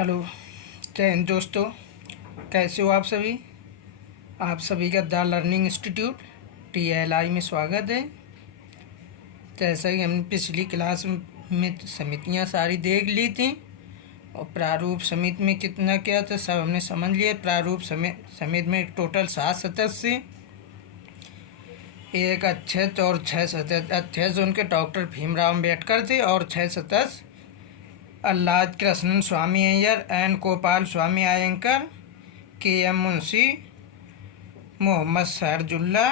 Hello, जय हिंद दोस्तों। कैसे हो आप सभी? आप सभी का द लर्निंग इंस्टीट्यूट TLI में स्वागत है। जैसा कि हमने पिछली क्लास में समितियां सारी देख ली थी और प्रारूप समिति में कितना क्या था सब हमने समझ लिया। प्रारूप समिति में टोटल 7 सदस्य, एक अध्यक्ष और 6 सदस्य। अध्यक्ष उनके डॉक्टर भीमराव अम्बेडकर थे और 6 सदस्य अल्लाद कृष्णन स्वामी अय्यर, N गोपाल स्वामी अयंकर, KM मुंशी, मोहम्मद सरजुल्ला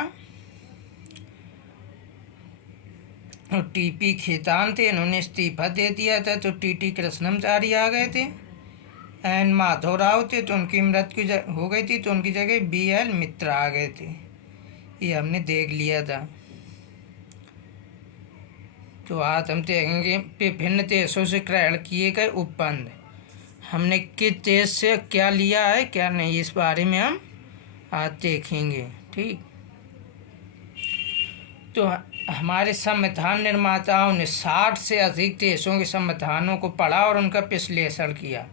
और TP खेतान थे। इन्होंने इस्तीफा दे दिया था तो TT कृष्णमाचारी आ गए थे। N माधवराव थे तो उनकी मृत्यु हो गई थी तो उनकी जगह BL मित्रा आ गए थे। ये हमने देख लिया था। तो आज हम देखेंगे विभिन्न देशों से ग्रहण किए गए उपबंध। हमने किस देश से क्या लिया है क्या नहीं, इस बारे में हम आज देखेंगे। ठीक, तो हमारे संविधान निर्माताओं ने 60 से अधिक देशों के संविधानों को पढ़ा और उनका विश्लेषण किया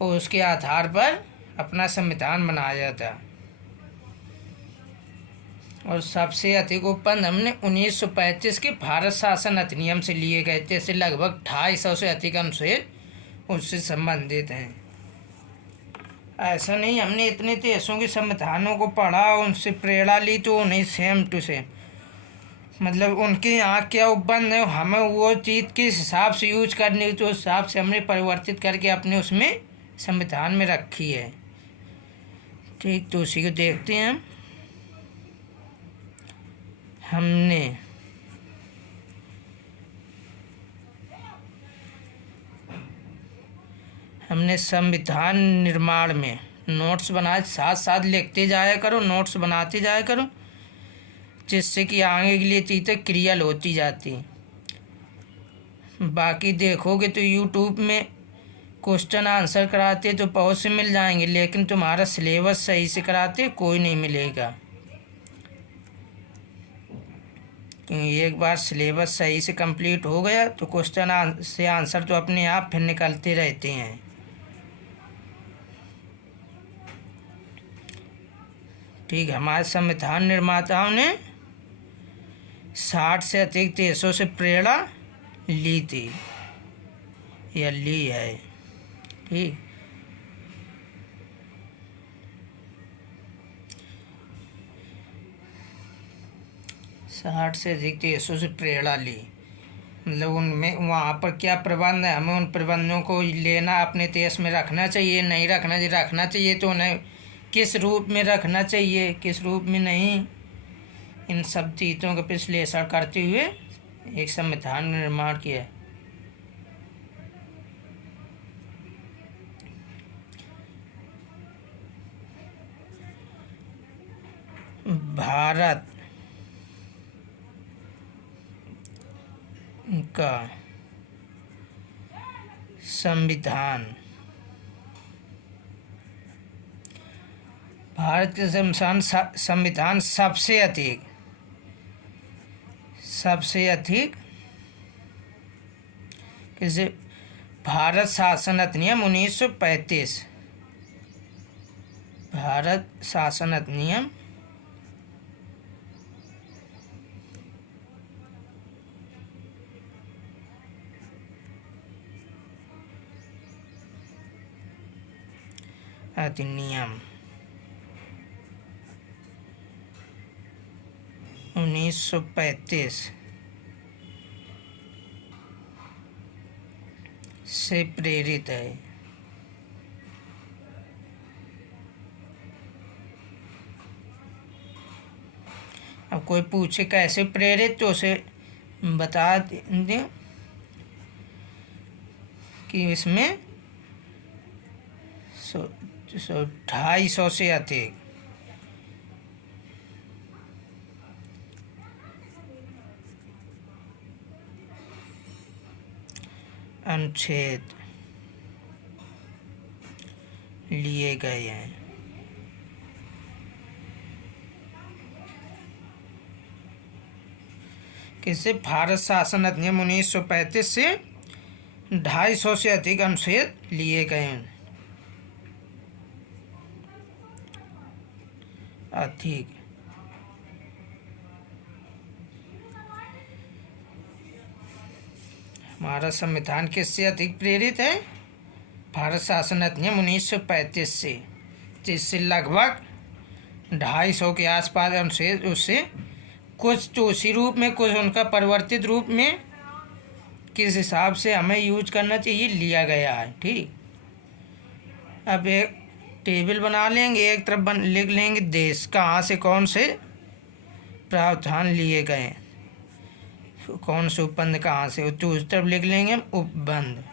और उसके आधार पर अपना संविधान बनाया था। और सबसे अधिक उपबंध हमने 1935 के भारत शासन अधिनियम से लिए गए थे। जैसे लगभग 250 से अधिक अनुच्छेद उससे संबंधित हैं। ऐसा नहीं हमने इतने देशों के संविधानों को पढ़ा और उनसे प्रेरणा ली तो उन्हें सेम टू सेम, मतलब उनके यहाँ क्या उपबंध है हमें वो चीज़ किस हिसाब से यूज करनी तो उस हिसाब से हमने परिवर्तित करके अपने उसमें संविधान में रखी है। ठीक, तो उसी को देखते हैं। हमने संविधान निर्माण में नोट्स बनाए, साथ साथ लिखते जाया करो, नोट्स बनाते जाया करो, जिससे कि आगे के लिए चीज़ें क्लियर होती जाती। बाकी देखोगे तो यूट्यूब में क्वेश्चन आंसर कराते तो बहुत से मिल जाएंगे, लेकिन तुम्हारा सिलेबस सही से कराते कोई नहीं मिलेगा। क्योंकि एक बार सिलेबस सही से कंप्लीट हो गया तो क्वेश्चन से आंसर तो अपने आप फिर निकलते रहते हैं। ठीक, हमारे संविधान निर्माताओं ने 60 से अधिक देशों से प्रेरणा ली थी या ली है। ठीक, साठ से अधिक देशों से प्रेरणा ली, मतलब उनमें वहाँ पर क्या प्रबंध है, हमें उन प्रबंधों को लेना, अपने देश में रखना चाहिए नहीं रखना चाहिए तो उन्हें किस रूप में रखना चाहिए किस रूप में नहीं, इन सब चीज़ों का विश्लेषण करते हुए एक संविधान निर्माण किया। भारत का संविधान, भारत के संविधान सबसे अधिक किसे, भारत शासन अधिनियम 1935, भारत शासन अधिनियम 1935 से प्रेरित है। अब कोई पूछे कैसे प्रेरित तो उसे बता दें कि इसमें 250 से अधिक अनुच्छेद लिए गए हैं। किसे, भारत शासन अधिनियम 1935 से 250 से अधिक अनुच्छेद लिए गए हैं। अधिक। हमारा संविधान किससे अधिक प्रेरित है? भारत शासन अधिनियम 1935 से, जिससे लगभग 250 के आसपास अनुच्छेद उससे कुछ तो उसी रूप में, कुछ उनका परिवर्तित रूप में किस हिसाब से हमें यूज करना चाहिए लिया गया है। ठीक, अब एक टेबल बना लेंगे, एक तरफ लिख लेंगे देश, कहाँ से कौन से प्रावधान लिए गए, कौन से उपबंध कहाँ से, तो उस तरफ लिख लेंगे हम उपबंध।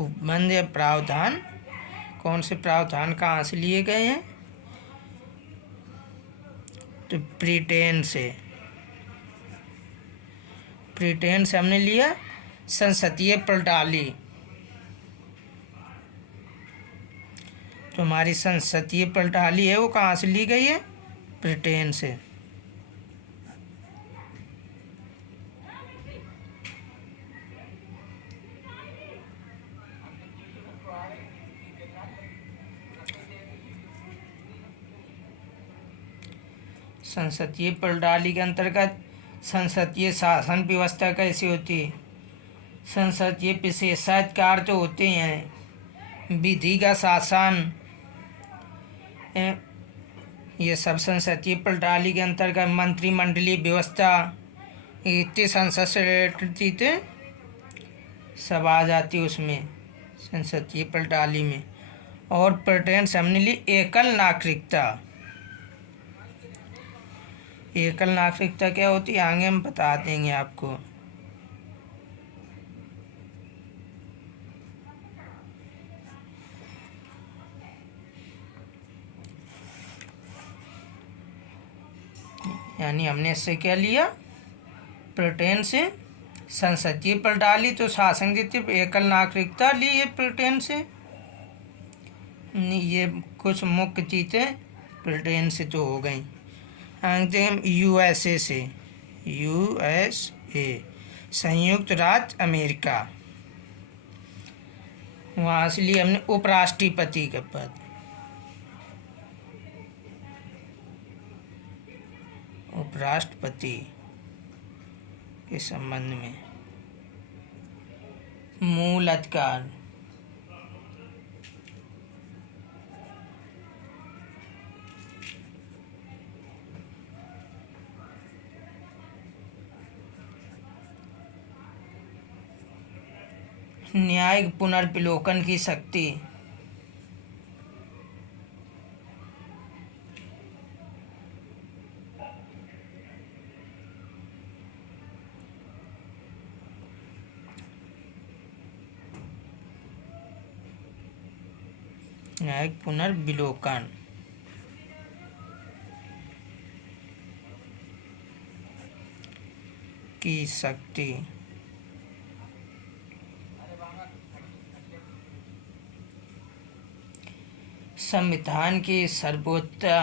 उपबंध या प्रावधान, कौन से प्रावधान कहाँ से लिए गए हैं? तो ब्रिटेन से। ब्रिटेन से हमने लिया संसदीय प्रणाली। तो हमारी संसदीय प्रणाली है वो कहाँ से ली गई है? ब्रिटेन से। संसदीय प्रणाली के अंतर्गत संसदीय शासन व्यवस्था कैसी होती है? संसदीय विशेषाधिकार तो होते हैं, विधि का शासन, ये सब संसदीय प्रणाली के अंतर्गत। मंत्रिमंडलीय व्यवस्था, इतनी संसद से रिलेटेड चीज़ें सब आ जाती उसमें, संसदीय प्रणाली में। और ब्रिटेन से हमने ली एकल नागरिकता। एकल नागरिकता क्या होती है आगे हम बता देंगे आपको। यानी हमने इससे क्या लिया? ब्रिटेन से संसदीय प्रणाली तो शासन देती, एकल नागरिकता ली है ब्रिटेन से। ये कुछ मुख्य चीज़ें ब्रिटेन से तो हो गई। आगे हम यूएसए से। यूएसए संयुक्त राज्य अमेरिका, वहाँ से लिए हमने उपराष्ट्रपति का पद। उपराष्ट्रपति के संबंध में मूल अधिकार, न्यायिक पुनर्विलोकन की शक्ति, न्यायिक पुनर्विलोकन की शक्ति। संविधान की सर्वोच्चता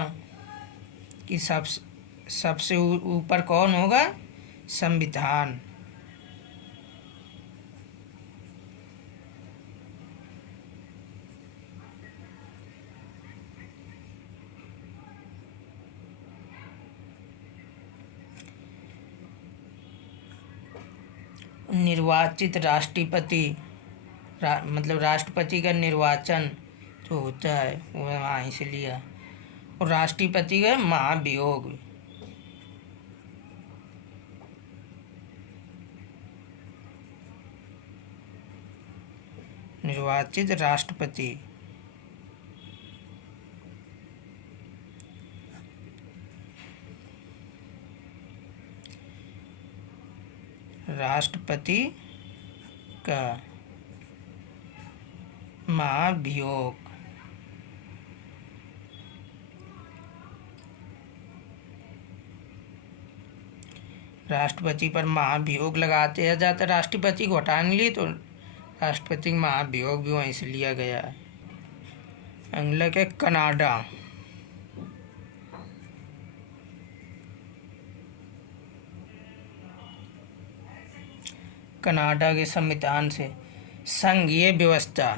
की सबसे ऊपर कौन होगा? संविधान। निर्वाचित राष्ट्रपति, मतलब राष्ट्रपति का निर्वाचन जो होता है वो वहाँ से लिया। और राष्ट्रपति का महाभियोग, निर्वाचित राष्ट्रपति। राष्ट्रपति का महाभियोग। राष्ट्रपति पर महाभियोग लगाते जाता, राष्ट्रपति को हटाने लिए तो राष्ट्रपति का महाभियोग भी वहीं से लिया गया है। अगला के कनाडा। कनाडा के संविधान से। संघीय व्यवस्था,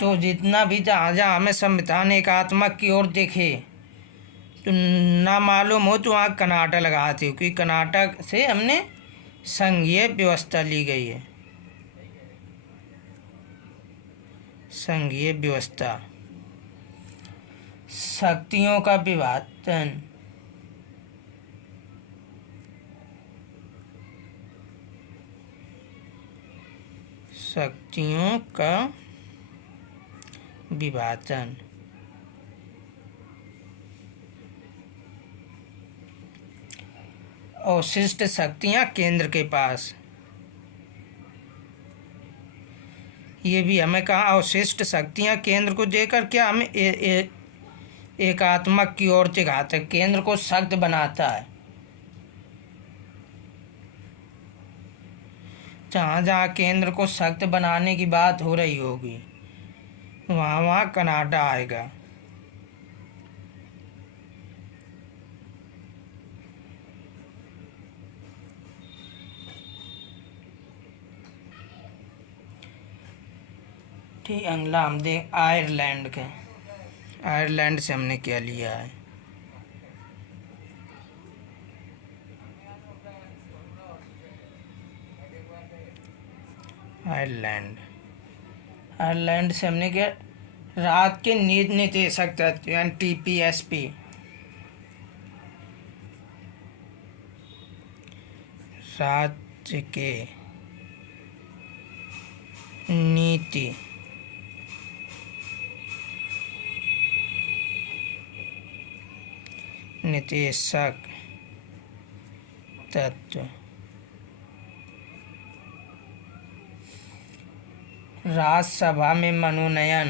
तो जितना भी जहाँ जहाँ हमें संविधान एकात्मक की ओर देखे तो ना मालूम हो तो वहाँ कनाडा लगाते हो, क्योंकि कनाडा से हमने संघीय व्यवस्था ली गई है। संघीय व्यवस्था। शक्तियों का विभाजन, शक्तियों का विभाजन। अवशिष्ट शक्तियाँ केंद्र के पास, ये भी हमें कहा अवशिष्ट शक्तियाँ केंद्र को देकर क्या हमें एकात्मक की ओर दिखाता है, केंद्र को सख्त बनाता है। जहाँ जहाँ केंद्र को सख्त बनाने की बात हो रही होगी वहाँ वहाँ कनाडा आएगा। ठीक, अगला हम देख आयरलैंड के। आयरलैंड से हमने क्या लिया है? आयरलैंड। आयरलैंड से हमने क्या, रात के नीति निर्देशक तत्व यानी TPSP, राज्य के नीति निर्देशक तत्व। राज्यसभा में मनोनयन,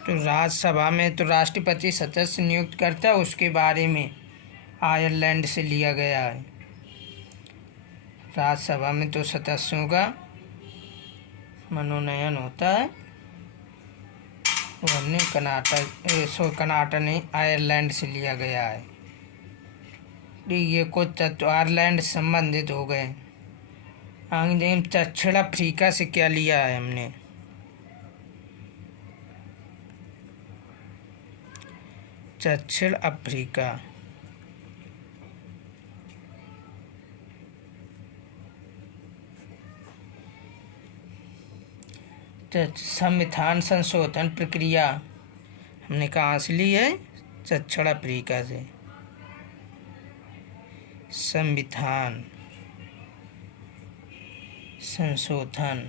तो राज्यसभा में तो राष्ट्रपति सदस्य नियुक्त करता है, उसके बारे में आयरलैंड से लिया गया है। राज्यसभा में तो सदस्यों का मनोनयन होता है, वो हमने कनाडा नहीं आयरलैंड से लिया गया है। ये कुछ तत्व आयरलैंड से संबंधित हो गए। आगे दक्षिण अफ्रीका से क्या लिया है हमने? दक्षिण अफ्रीका, संविधान संशोधन प्रक्रिया हमने कहाँ से ली है? दक्षिण अफ्रीका से। संविधान संशोधन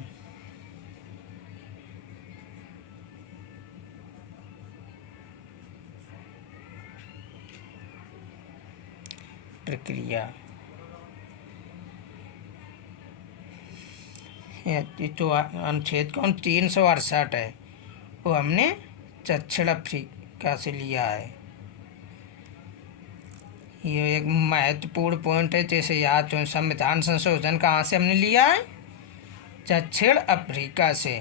प्रक्रिया, ये तो अनुच्छेद कौन 368 है, वो हमने दक्षिण अफ्रीका से लिया है। ये एक महत्वपूर्ण पॉइंट है, जैसे याद हो। संविधान संशोधन कहाँ से हमने लिया है? दक्षिण अफ्रीका से,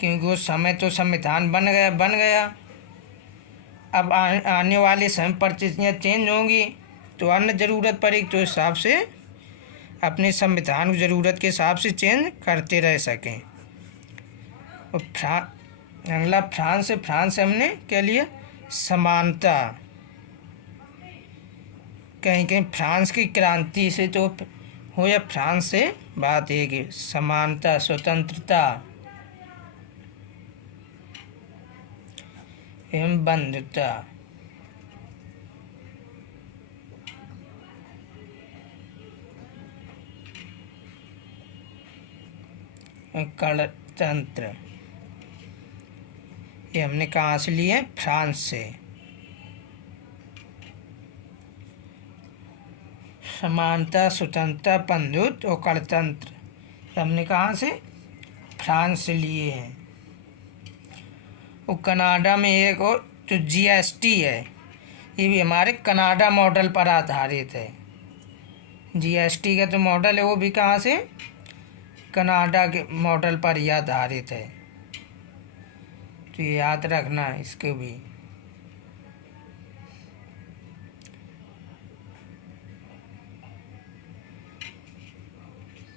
क्योंकि उस समय तो संविधान बन गया। अब आने वाले समय परिस्थितियाँ चेंज होंगी तो अन्य ज़रूरत पड़ेगी, तो हिसाब से अपने संविधान की ज़रूरत के हिसाब से चेंज करते रह सकें। और अगला फ्रांस से। फ्रांस से हमने क्या लिया? समानता। कहीं कहीं फ्रांस की क्रांति से तो हो या फ्रांस से बात है कि समानता, स्वतंत्रता एवं बंधुता। गणतंत्र, ये हमने कहाँ से लिए? फ्रांस से। समानता, स्वतंत्रता, बंधुत्व और गणतंत्र हमने कहाँ से? फ्रांस से लिए हैं। और कनाडा में एक और जो GST है, ये भी हमारे कनाडा मॉडल पर आधारित है। जीएसटी का जो मॉडल है वो भी कहाँ से, कनाडा के मॉडल पर ही आधारित है, तो ये याद रखना है इसके भी।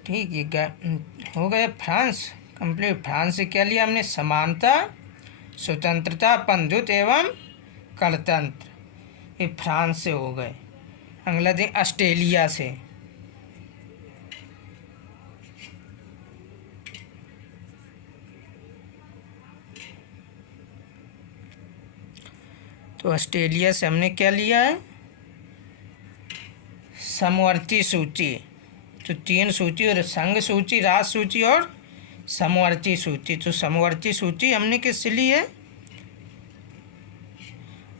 ठीक, ये हो गया फ्रांस कंप्लीट। फ्रांस से क्या लिया हमने, समानता, स्वतंत्रता, बंधुत्व एवं गणतंत्र, ये फ्रांस से हो गए। अगला दिन ऑस्ट्रेलिया से, तो ऑस्ट्रेलिया से हमने क्या लिया है, समवर्ती सूची। तो 3 सूची और संघ सूची, राष्ट्र सूची और समवर्ती सूची। तो समवर्ती सूची हमने किससे ली है,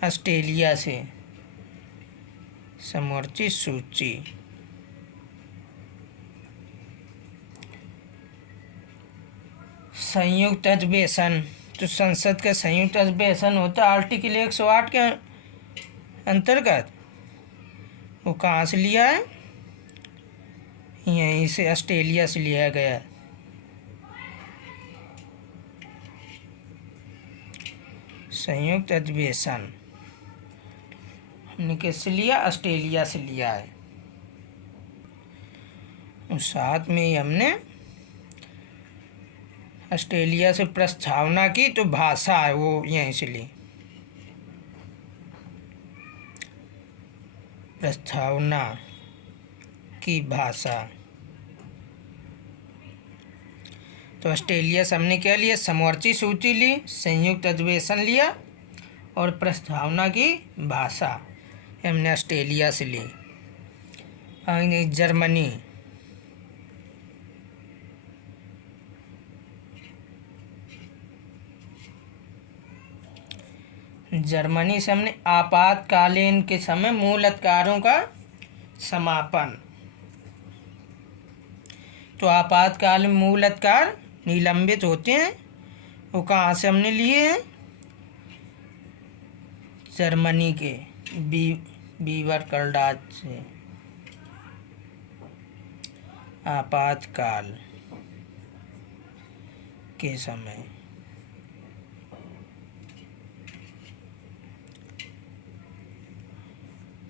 ऑस्ट्रेलिया से, समवर्ती सूची। संयुक्त अधिवेशन, तो संसद का संयुक्त अधिवेशन होता है आर्टिकल 108 के अंतर्गत। वो कहाँ से लिया है, यहीं से ऑस्ट्रेलिया से लिया गया। संयुक्त अधिवेशन हमने किससे लिया, ऑस्ट्रेलिया से लिया है। और साथ में ही हमने ऑस्ट्रेलिया से प्रस्तावना की, तो भाषा है वो यहीं से ली, प्रस्तावना की भाषा। तो ऑस्ट्रेलिया से हमने क्या लिया, समवर्ती सूची ली, संयुक्त अधिवेशन लिया और प्रस्तावना की भाषा हमने ऑस्ट्रेलिया से ली। आगे जर्मनी, जर्मनी से हमने आपातकालीन के समय मूल अधिकारों का समापन। तो आपातकाल में मूल अधिकार निलंबित होते हैं, वो कहाँ से हमने लिए हैं, जर्मनी के बीवर कर्डाज से। आपातकाल के समय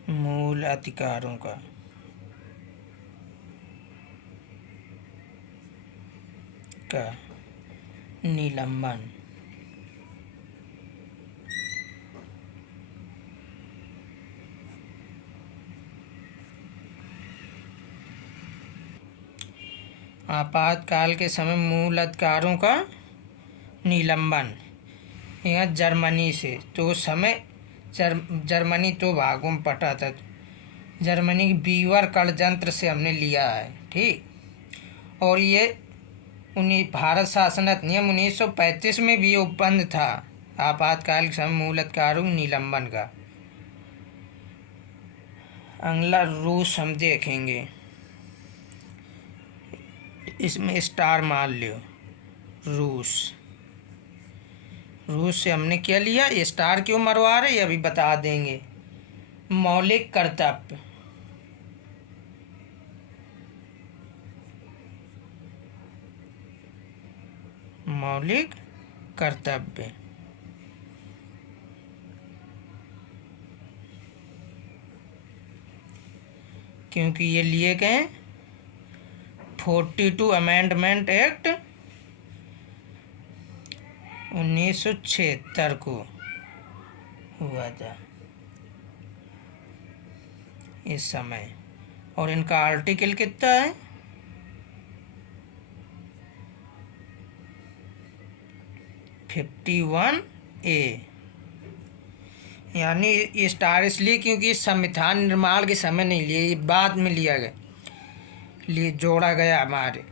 मूल अधिकारों का निलंबन। आपातकाल के समय मूल अधिकारों का निलंबन, यहाँ जर्मनी से। तो उस समय जर्मनी 2 भागों में बटा था। जर्मनी की बीवर गणतंत्र से हमने लिया है, ठीक। और ये भारत शासन अधिनियम 1935 में भी उपबंध था आपातकाल के समय मूल अधिकारों निलंबन का। अगला रूस हम देखेंगे, इसमें स्टार मान लियो, रूस। रूस से हमने क्या लिया, ये स्टार क्यों मरवा रहे ये अभी बता देंगे। मौलिक कर्तव्य, मौलिक कर्तव्य, क्योंकि ये लिए गए 42 अमेंडमेंट एक्ट 1976 को हुआ था इस समय। और इनका आर्टिकल कितना है, 51A। यानी ये स्टार इसलिए क्योंकि संविधान निर्माण के समय नहीं लिए, ये बाद में लिया गया, लिए जोड़ा गया हमारे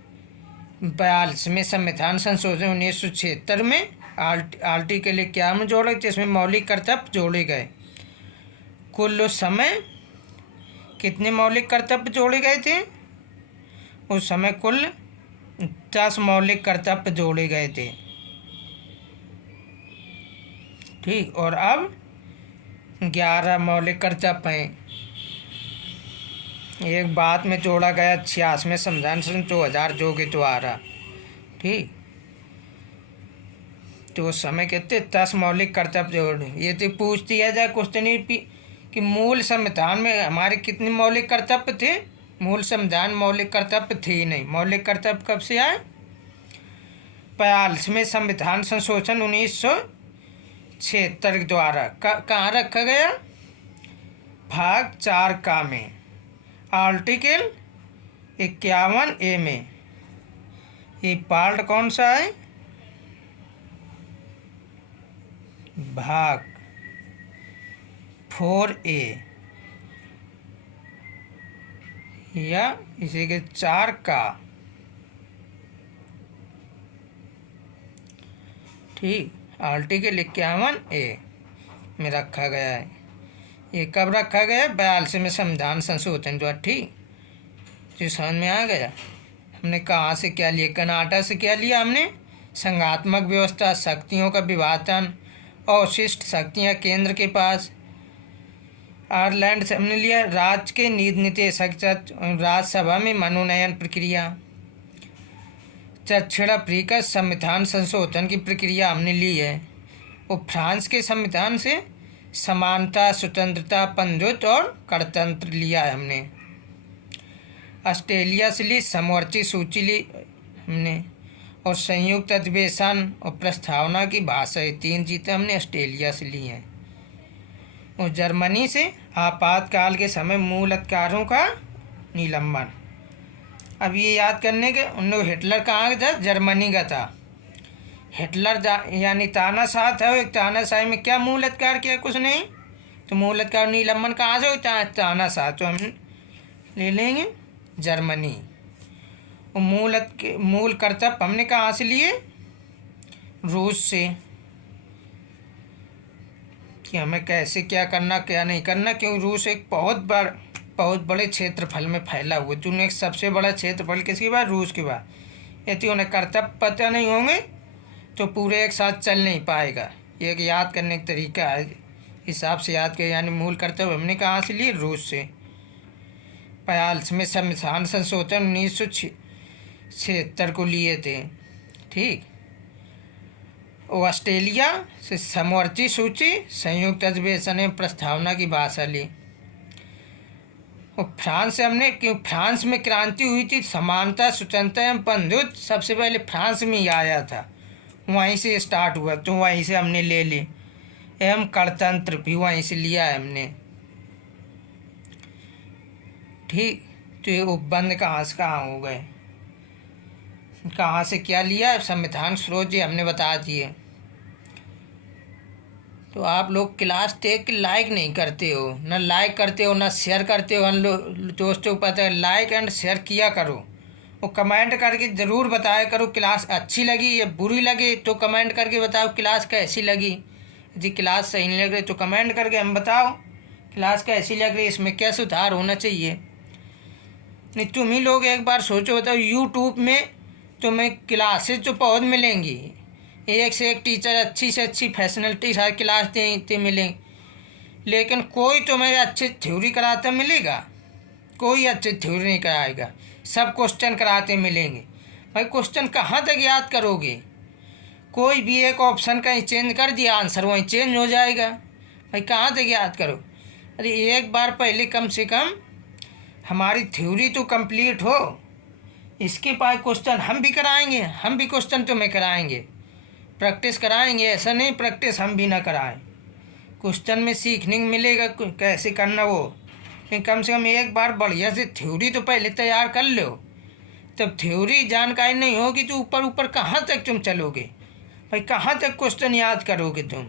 42वें संविधान संशोधन 1976 में आर्टिकल 51 में जोड़े, जिसमें मौलिक कर्तव्य जोड़े गए। कुल उस समय कितने मौलिक कर्तव्य जोड़े गए थे, उस समय कुल 10 मौलिक कर्तव्य जोड़े गए थे, ठीक। और अब 11 मौलिक कर्तव्य हैं एक बात में जोड़ा गया 86वें संविधान सन 2000 जो के द्वारा। ठीक, तो उस समय कहते 10 मौलिक कर्तव्य जोड़े। ये तो पूछ दिया जाए क्वेश्चन कि मूल संविधान में हमारे कितने मौलिक कर्तव्य थे। मूल संविधान मौलिक कर्तव्य थे ही नहीं। मौलिक कर्तव्य कब से आए? 42वें संविधान संशोधन 1976 के द्वारा। कहाँ रखा गया? भाग 4 का में, आर्टिकल 51A में। ये पार्ट कौन सा है? भाग 4A या इसी के 4 का। ठीक, आर्टिकल 51A में रखा गया है। ये कब रखा गया? 42वें संविधान संशोधन जो। ठीक, जो समझ में आ गया। हमने कहाँ से क्या लिया? कर्नाटक से क्या लिया हमने? संघात्मक व्यवस्था, शक्तियों का विभाजन, अवशिष्ट शक्तियाँ केंद्र के पास। आयरलैंड से हमने लिया राज्य के निदेशक, राज्यसभा में मनोनयन प्रक्रिया। दक्षिण अफ्रीका संविधान संशोधन की प्रक्रिया हमने ली है। और फ्रांस के संविधान से समानता, स्वतंत्रता, बंधुत्व और गणतंत्र लिया है हमने। ऑस्ट्रेलिया से ली समवर्ती सूची ली हमने। और संयुक्त अधिवेशन और प्रस्तावना की भाषा, 3 चीज़ें हमने ऑस्ट्रेलिया से ली हैं। और जर्मनी से आपातकाल के समय मूल अधिकारों का निलंबन। अब ये याद करने के उन लोग हिटलर कहाँ था? जर्मनी का था। हिटलर यानी तानाशाह था। एक तानाशाही में क्या मूल अधिकार किया? कुछ नहीं। तो मूल अधिकार निलंबन कहाँ से होता? तानाशाह। तो हम ले लेंगे जर्मनी। और मूल कर्तव्य हमने कहाँ से लिए? रूस से, कि हमें कैसे क्या करना क्या नहीं करना। क्यों? रूस एक बहुत बड़े क्षेत्रफल में फैला हुआ। दुनिया का सबसे बड़ा क्षेत्रफल किसके बाद? रूस के बाद। यदि उन्हें कर्तव्य पता नहीं होंगे तो पूरे एक साथ चल नहीं पाएगा। ये एक याद करने का तरीका है, हिसाब से याद किया। यानी मूल कर्तव्य हमने कहाँ से लिए? रूस से। 42वें संविधान संशोधन 1976 को लिए थे। ठीक, ऑस्ट्रेलिया से समवर्ती सूची, संयुक्त अधिवेशन में प्रस्तावना की भाषा ली। और फ्रांस से हमने, क्यों? फ्रांस में क्रांति हुई थी, समानता, स्वतंत्रता एवं बंधुत्व सबसे पहले फ्रांस में ही आया था, वहीं से स्टार्ट हुआ। तो वहीं से हमने ले ली। एवं गणतंत्र भी वहीं से लिया है हमने। ठीक, तो ये उपबंध कहाँ से कहाँ हो गए, कहाँ से क्या लिया? संविधान स्रोत ये हमने बता दिए। तो आप लोग क्लास देख के लाइक नहीं करते हो, ना लाइक करते हो ना शेयर करते हो। हम लोग दोस्तों को पता है, लाइक एंड शेयर किया करो। और कमेंट करके ज़रूर बताया करो क्लास अच्छी लगी या बुरी लगी। तो कमेंट करके बताओ क्लास कैसी लगी। यदि क्लास सही नहीं लग रही तो कमेंट करके हम बताओ क्लास कैसी लग रही, इसमें क्या सुधार होना चाहिए। नहीं, तुम ही लोग एक बार सोचो, बताओ यूट्यूब में तुम्हें क्लासेस तो बहुत मिलेंगी, एक से एक टीचर अच्छी से अच्छी फैसिलिटी सारी क्लास देते मिलेंगे, लेकिन कोई तुम्हें अच्छी थ्योरी कराता मिलेगा? कोई अच्छी थ्योरी नहीं कराएगा। सब क्वेश्चन कराते मिलेंगे। भाई क्वेश्चन कहाँ तक याद करोगे? कोई भी एक ऑप्शन कहीं चेंज कर दिया, आंसर वहीं चेंज हो जाएगा। भाई कहाँ तक याद करो? अरे एक बार पहले कम से कम हमारी थ्योरी तो कंप्लीट हो, इसके बाद क्वेश्चन हम भी कराएंगे, हम भी क्वेश्चन तुम्हें कराएंगे, प्रैक्टिस कराएंगे। ऐसा नहीं प्रैक्टिस हम भी ना कराएं। क्वेश्चन में सीखने को मिलेगा कैसे करना वो, लेकिन कम से कम एक बार बढ़िया से थ्योरी तो पहले तैयार कर लो। तब थ्योरी जानकारी नहीं होगी तो ऊपर ऊपर कहाँ तक तुम चलोगे? भाई कहाँ तक क्वेश्चन याद करोगे तुम?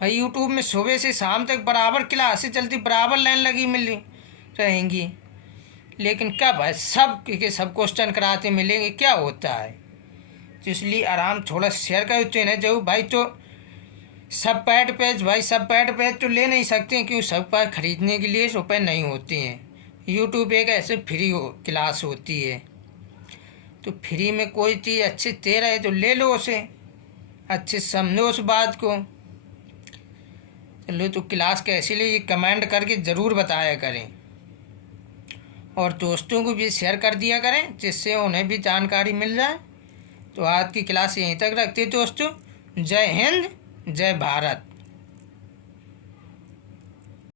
भाई यूट्यूब में सुबह से शाम तक बराबर क्लासेस चलती, बराबर लाइन लगी मिली रहेंगी, लेकिन क्या भाई सब के सब क्वेश्चन कराते मिलेंगे? क्या होता है? तो इसलिए आराम थोड़ा शेयर कर देते हैं जो भाई। तो सब पैड पेज, भाई सब पैड पेज तो ले नहीं सकते हैं, क्योंकि सब पैड खरीदने के लिए रुपए नहीं होते हैं। यूट्यूब एक ऐसे फ्री क्लास होती है, तो फ्री में कोई चीज़ अच्छी दे रहे तो ले लो उसे, अच्छे समझो उस बात को। चलो, तो क्लास कैसी लगी कमेंट करके ज़रूर बताया करें। और दोस्तों को भी शेयर कर दिया करें जिससे उन्हें भी जानकारी मिल जाए। तो आज की क्लास यहीं तक रखते हैं दोस्तों। जय हिंद, जय भारत।